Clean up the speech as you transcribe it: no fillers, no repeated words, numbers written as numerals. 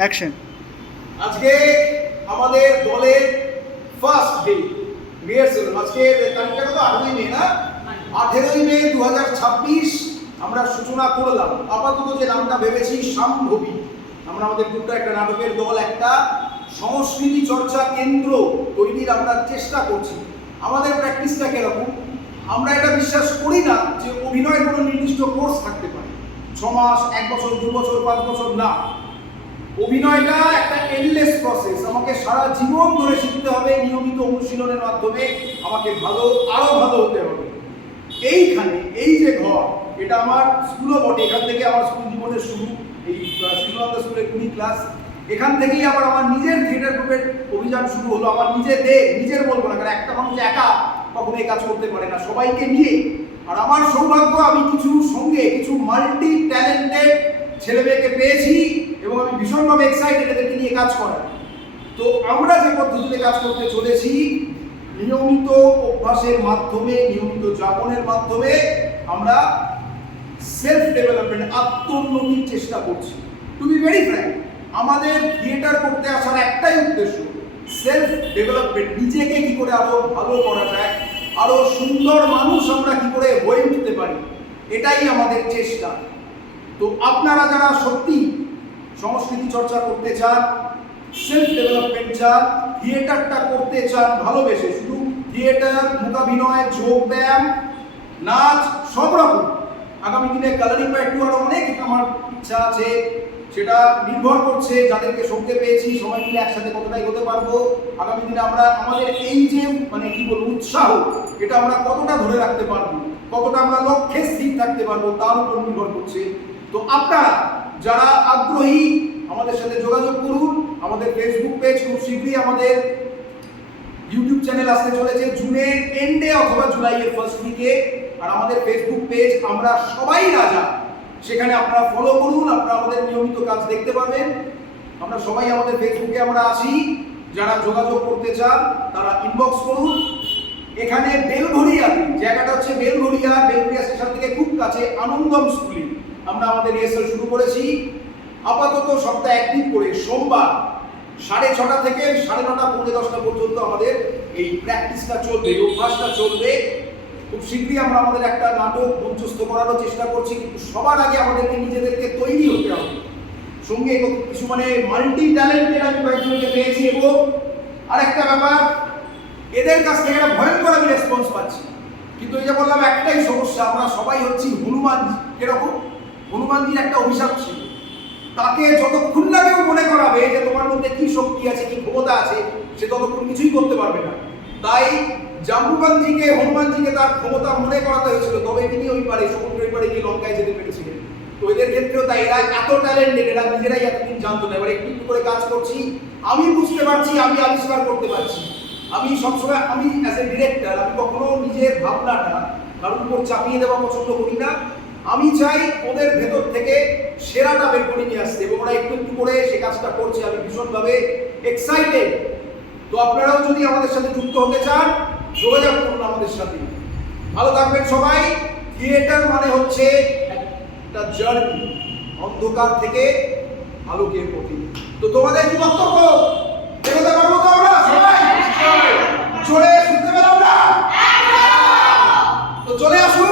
Action. আজকে আমাদের দলের ফার্স্ট ডে রিহার্সাল। আজকে তারিখটা কত? 18ই মে না? 18ই মে 2026 আমরা সূচনা করলাম। আপাতত যে নামটা ভেবেছি সাম্ভবী। আমরা আমাদের দুটো একটা নাটকের দল, একটা সংস্কৃতি চর্চা কেন্দ্র তৈরির আমরা চেষ্টা করছি। আমাদের প্র্যাকটিসটা কিরকম? আমরা এটা বিশ্বাস করি না যে অভিনয় কোনো নির্দিষ্ট কোর্স থাকতে পারে, 6 মাস, 1 বছর, 2 বছর, 5 বছর না। অভিনয়টা একটা এন্ডলেস প্রসেস। আমাকে সারা জীবন ধরে শিখতে হবে, নিয়মিত অনুশীলনের মাধ্যমে আমাকে আরো ভালো হতে হবে। এইখানে এই যে ঘর, এটা আমার স্কুলও বটে। এখান থেকে আমার স্কুল জীবনের শুরু, এই শ্রীকান্ত স্কুলের 20 ক্লাস। এখান থেকেই আবার আমার নিজের থিয়েটার গ্রুপের অভিযান শুরু হলো। আমার নিজের বলবো না, কারণ একটা মানুষ একা কখনো এই কাজ করতে পারে না, সবাইকে নিয়ে। আর আমার সৌভাগ্য, আমি কিছু মাল্টি ট্যালেন্টেড ছেলেমেয়েকে পেয়েছি এবং আমি ভীষণভাবে এক্সাইটেড এদেরকে নিয়ে কাজ করার। তো আমরা যে পদ্ধতিতে কাজ করতে চলেছি, নিয়মিত অভ্যাসের মাধ্যমে, নিয়মিত যাপনের মাধ্যমে আমরা সেলফ ডেভেলপমেন্ট, আত্মোন্নতির চেষ্টা করছি। টু বি ভেরি ফ্র্যাঙ্ক, আমাদের থিয়েটার করতে আসার একটাই উদ্দেশ্য, সেলফ ডেভেলপমেন্ট। নিজেকে কি করে আরো ভালো করা যায়, আরো সুন্দর মানুষ আমরা কি করে হয়ে উঠতে পারি, এটাই আমাদের চেষ্টা। তো আপনারা যারা সত্যি সংস্কৃতি চর্চা করতে চান, সেলফ ডেভেলপমেন্ট চান, থিয়েটারটা করতে চান ভালোবেসে, শুধু থিয়েটার, মূকাভিনয়, যোগ ব্যায়াম, নাচ, সব রকম, আগামী দিনে কালারিং বা একটু আরো অনেক আমার ইচ্ছা আছে। সেটা নির্ভর করছে যাদেরকে সঙ্গে পেয়েছি, সবাই মিলে একসাথে কতটাই হতে পারবো। আগামী দিনে আমরা আমাদের এই যে কি বলবো উৎসাহ, এটা আমরা কতটা ধরে রাখতে পারবো, কতটা আমরা লক্ষ্যে স্থির থাকতে পারবো, তার উপর নির্ভর করছে। তো আপনারা যারা আগ্রহী আমাদের সাথে যোগাযোগ করুন। আমাদের ফেসবুক পেজ, খুব শীঘ্রই আমাদের ইউটিউব চ্যানেল আসতে চলেছে জুনের এন্ডে অথবা জুলাইয়ের ফার্স্ট উইকে। আর আমাদের ফেসবুক পেজ আমরা সবাই রাজা, সেখানে আপনারা ফলো করুন, আপনারা আমাদের নিয়মিত কাজ দেখতে পাবেন। আমরা সবাই আমাদের ফেসবুকে আমরা আছি। যারা যোগাযোগ করতে চান তারা ইনবক্স করুন। এখানে বেলঘড়িয়া, জায়গাটা হচ্ছে বেলঘড়িয়া স্টেশন থেকে খুব কাছে, আনন্দম স্কুলে আমরা আমাদের রিহার্সাল শুরু করেছি। আপাতত সপ্তাহে একদিন করে সোমবার 6:30 থেকে 9:30, 9:45 পর্যন্ত আমাদের এই প্র্যাকটিসটা চলবে, অভ্যাসটা চলবে। খুব শীঘ্রই আমরা আমাদের একটা নাটক মঞ্চস্থ করারও চেষ্টা করছি, কিন্তু সবার আগে আমাদেরকে নিজেদেরকে তৈরি হতে হবে। সঙ্গে কিছু মাল্টি ট্যালেন্টেড আমি কয়েকজনকে পেয়েছি। এবং আরেকটা ব্যাপার, এদের কাছ থেকে একটা ভয়ঙ্কর আমি রেসপন্স পাচ্ছি। কিন্তু এই যে বললাম, একটাই সমস্যা, আমরা সবাই হচ্ছি হনুমানজি। কিরকম? হনুমানজির একটা অভিশাপ ছিল, তাকে যতক্ষণ না কেউ মনে করাবে যে তোমার মধ্যে কি শক্তি আছে, কি ক্ষমতা আছে, সে ততক্ষণ কিছুই করতে পারবে না। তাই জাম্বুবানজিকে, হনুমানজিকে তার ক্ষমতা মনে করাতে হয়েছিল, তবে তিনি ওই পারে, সমুদ্রের পারে গিয়ে লঙ্কায় যেতে পেরেছিলেন। তো এদের ক্ষেত্রেও তাই, এরা এত ট্যালেন্টেড, এরা নিজেরাই এতদিন জানতো না। এবার একটু করে কাজ করছি, আমি বুঝতে পারছি, আমি আবিষ্কার করতে পারছি। আমি সবসময়, আমি অ্যাজ এ ডিরেক্টর, আমি কখনো নিজের ভাবনাটা কারোর উপর চাপিয়ে দেওয়া পছন্দ করি না। আমি চাই ওদের ভেতর থেকে সেরাটা বের করে নিয়ে আসতে, এবং ওরা একটু একটু করে সে কাজটা করছে। আমি ভীষণভাবে এক্সাইটেড। তো আপনারাও যদি আমাদের সাথে যুক্ত হতে চান, যোগাযোগ করুন আমাদের সাথে। ভালো থাকবেন সবাই। থিয়েটার মানে হচ্ছে একটা জার্নি, অন্ধকার থেকে আলোকের পথে। তো তোমাদের কি বক্তব্য? এগোতে পারবো তো আমরা সবাই? জোরে শুনতে পেলাম না? তো চলে আসুন।